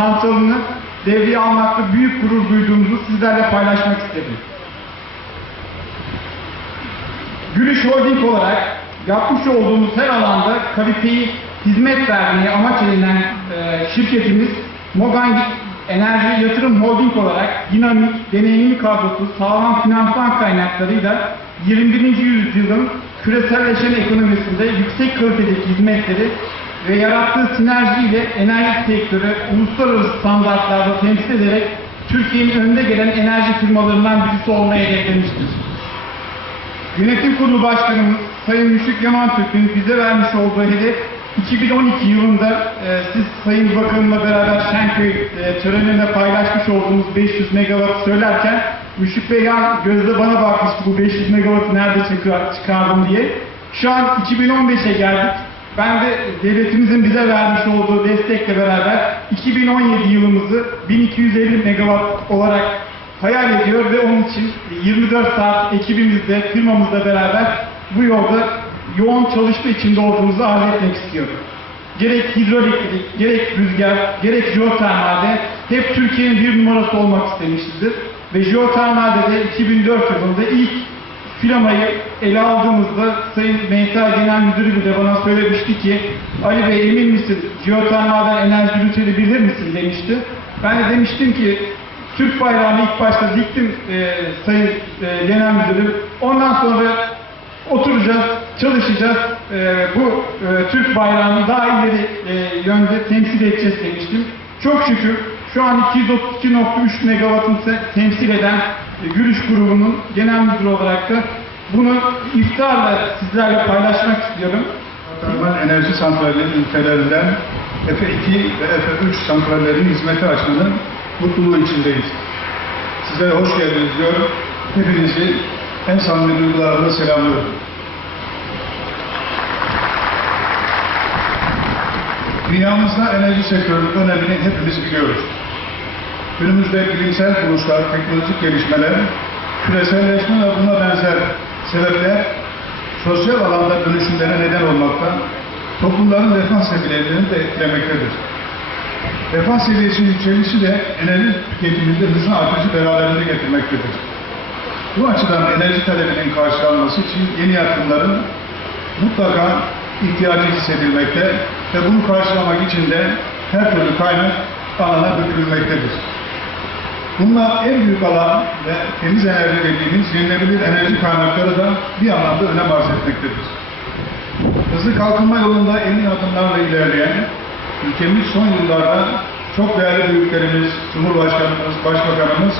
santralını devreye almakta büyük gurur duyduğumuzu sizlerle paylaşmak istedim. Gülüş Holding olarak yapmış olduğumuz her alanda kaliteyi hizmet vermeyi amaç edinen e, şirketimiz Mogan Enerji Yatırım Holding olarak dinamik, deneyimli kadrosu, sağlam finansman kaynaklarıyla 21. yüzyılın küreselleşen ekonomisinde yüksek kalitedeki hizmetleri ve yarattığı sinerjiyle enerji sektörü uluslararası standartlarda temsil ederek Türkiye'nin önde gelen enerji firmalarından birisi olmayı hedeflemiştir. Yönetim Kurulu Başkanımız Sayın Müşfik Yaman bize vermiş olduğu hedef 2012 yılında e, siz Sayın Bakanımla beraber Şenköy e, töreninde paylaşmış olduğumuz 500 megawatt söylerken Müşfik Bey yan gözle bana bakmıştı bu 500 megawattı nerede çıkar, çıkardım diye. Şu an 2015'e geldik. Ben de devletimizin bize vermiş olduğu destekle beraber 2017 yılımızı 1250 megawatt olarak hayal ediyor ve onun için 24 saat ekibimizle, firmamızla beraber bu yolda yoğun çalışma içinde olduğumuzu arz etmek istiyorum. Gerek hidroelektrik, gerek rüzgar, gerek jeotermalde hep Türkiye'nin bir numarası olmak istemişizdir. Ve jeotermalde de 2004 yılında ilk firmayı ele aldığımızda Sayın MTA Genel Müdürü de bana söylemişti ki Ali Bey emin misin jeotermalden enerji üretebilir misin demişti. Ben de demiştim ki Türk bayrağını ilk başta diktim e, Sayın e, Genel Müdürüm. Ondan sonra oturacağız, çalışacağız. E, bu e, Türk bayrağını daha ileri e, yönde temsil edeceğiz demiştim. Çok şükür şu an 232.3 megawattın se- temsil eden Gülüş grubunun genel müdürü olarak da bunu iftarla sizlerle paylaşmak istiyorum. Termal enerji santralleri ülkelerinden Efe 2 ve Efe 3 santrallerin hizmete açmanın mutluluğu içindeyiz. Sizlere hoş geldiniz diyorum. Hepinizi en samimi duygularımla selamlıyorum. Dünyamızda enerji sektörünün önemini hepimiz biliyoruz. Günümüzde bilimsel buluşlar, teknolojik gelişmeler, küreselleşme ve buna benzer sebepler sosyal alanda dönüşümlere neden olmakta, toplumların refah seviyelerini de etkilemektedir. Refah seviyesinin yükselişi de enerji tüketiminde hızlı artışı beraberinde getirmektedir. Bu açıdan enerji talebinin karşılanması için yeni yatırımların mutlaka ihtiyacı hissedilmekte ve bunu karşılamak için de her türlü kaynak alana dökülmektedir. Bununla en büyük alan ve temiz enerji dediğimiz yenilenebilir enerji kaynakları da bir anlamda önem arz etmektedir. Hızlı kalkınma yolunda emin adımlarla ilerleyen, ülkemiz son yıllarda çok değerli büyüklerimiz, Cumhurbaşkanımız, Başbakanımız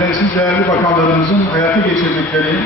ve siz değerli bakanlarımızın hayata geçirdikleri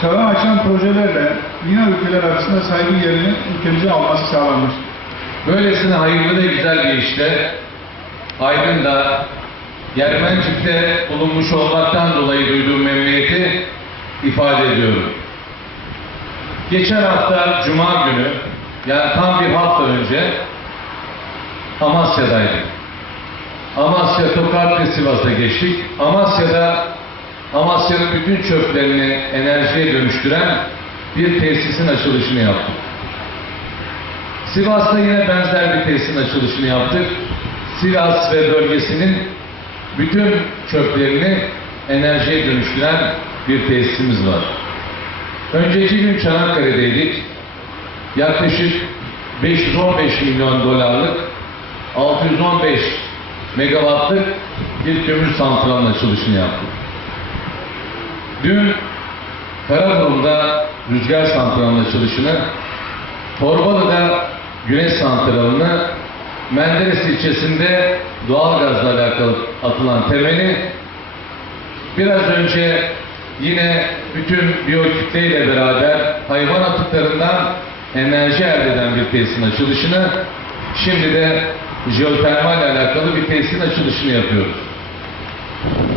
çağı açan projelerle dünya ülkeler arasında saygı yerini ülkemize alması sağlanmıştır. Böylesine hayırlı ve güzel bir işte Aydın'da Yermencik'te bulunmuş olmaktan dolayı duyduğum memnuniyeti ifade ediyorum. Geçen hafta Cuma günü yani tam bir hafta önce Amasya'daydık. Amasya, Tokat ve Sivas'a geçtik. Amasya'da Amasya'nın bütün çöplerini enerjiye dönüştüren bir tesisin açılışını yaptık. Sivas'ta yine benzer bir tesisin açılışını yaptık. Sivas ve bölgesinin bütün çöplerini enerjiye dönüştüren bir tesisimiz var. Önceki gün Çanakkale'deydik. Yaklaşık 515 milyon dolarlık 615 megawattlık bir kömür santralının açılışını yaptık. Dün Karaburun'da rüzgar santralının açılışını, Torbalı'da güneş santralını, Menderes ilçesinde doğalgazla alakalı atılan temeli, biraz önce yine bütün biyokütleyle beraber hayvan atıklarından enerji elde eden bir tesisin açılışını, şimdi de jeotermal ile alakalı bir tesisin açılışını yapıyoruz.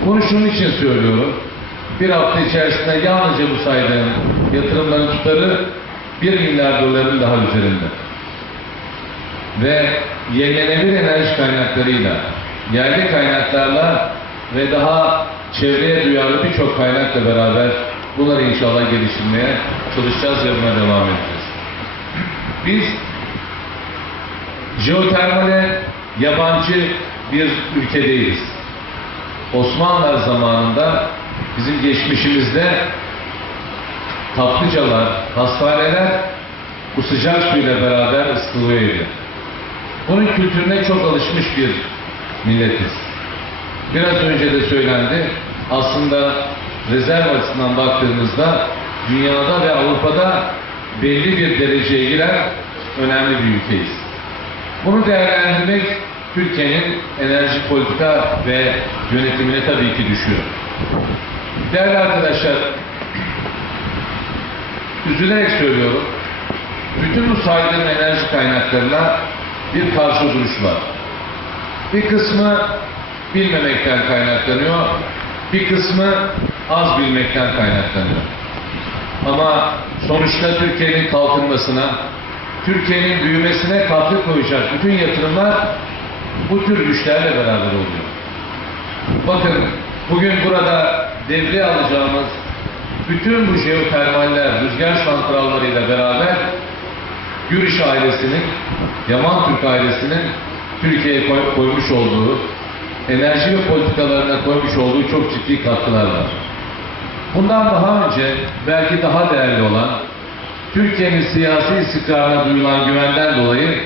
Bunu şunun için söylüyorum. Bir hafta içerisinde yalnızca bu saydığım yatırımların tutarı 1 milyar doların daha üzerinde. Ve yenilenebilir enerji kaynaklarıyla, yerli kaynaklarla ve daha çevreye duyarlı birçok kaynakla beraber bunları inşallah geliştirmeye çalışacağız ve buna devam edeceğiz. Biz Jeotermale yabancı bir ülke değiliz. Osmanlılar zamanında bizim geçmişimizde kaplıcalar, hastaneler bu sıcak suyla beraber ısıtılıyordu. Bunun kültürüne çok alışmış bir milletiz. Biraz önce de söylendi. Aslında rezerv açısından baktığımızda dünyada ve Avrupa'da belli bir dereceye giren önemli bir ülkeyiz. Bunu değerlendirmek Türkiye'nin enerji politika ve yönetimine tabii ki düşüyor. Değerli arkadaşlar, üzülerek söylüyorum, bütün bu saydığım enerji kaynaklarına bir karşı duruş var. Bir kısmı bilmemekten kaynaklanıyor, bir kısmı az bilmekten kaynaklanıyor. Ama sonuçta Türkiye'nin kalkınmasına, Türkiye'nin büyümesine katkı koyacak bütün yatırımlar bu tür güçlerle beraber oluyor. Bakın bugün burada devreye alacağımız bütün bu jeotermaller, rüzgar santrallarıyla beraber Gürüş ailesinin, Yaman Türk ailesinin Türkiye'ye koy- koymuş olduğu, enerji ve politikalarına koymuş olduğu çok ciddi katkılar var. Bundan daha önce belki daha değerli olan Türkiye'nin siyasi istikrarına duyulan güvenden dolayı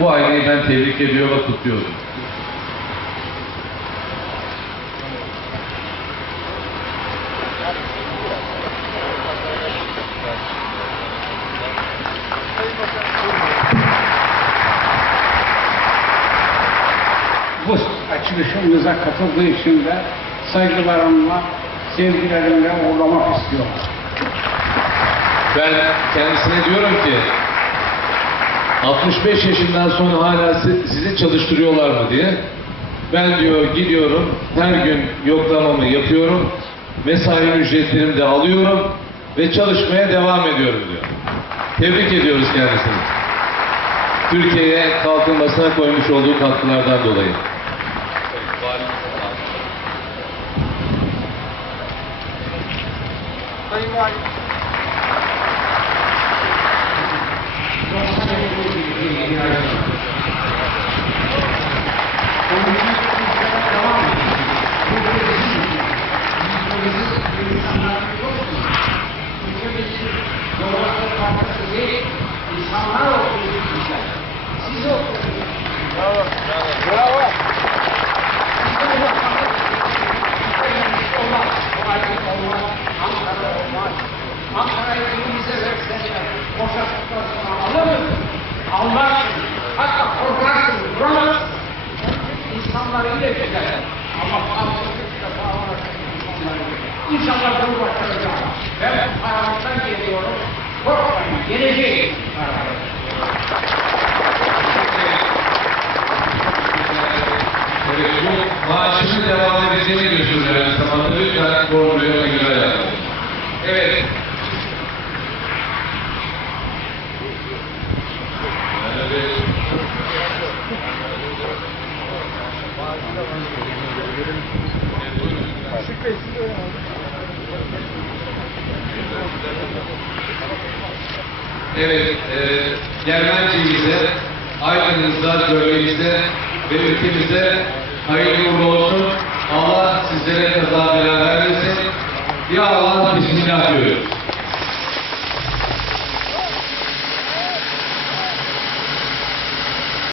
bu aileyi ben tebrik ediyor ve kutluyorum. bu açılışımıza katıldığı için de saygılarımla, sevgilerimle uğurlamak istiyorum. Ben kendisine diyorum ki 65 yaşından sonra hala si- sizi çalıştırıyorlar mı diye. Ben diyor gidiyorum her gün yoklamamı yapıyorum. Mesai ücretlerimi de alıyorum ve çalışmaya devam ediyorum diyor. Tebrik ediyoruz kendisini. Türkiye'ye kalkınmasına koymuş olduğu katkılardan dolayı. 湾。欢迎欢迎。Hatta korkarsın, duramazsın. İnsanları ile güzel. Ama fazla üç defa insanları. İnşallah bunu başaracağım. Ben bu kararlıktan geliyorum. Korkmayın, geleceğiz. Evet, bu maaşının devam edeceğini gösteriyor aynı zamanda. Lütfen doğru yöne göre yapın. Evet. Evet, e, Germenciğimize, Aydın'ımıza, bölgemize ve ülkemize hayırlı uğurlu olsun. Allah sizlere kaza bela vermesin. Ya Allah Bismillah diyoruz.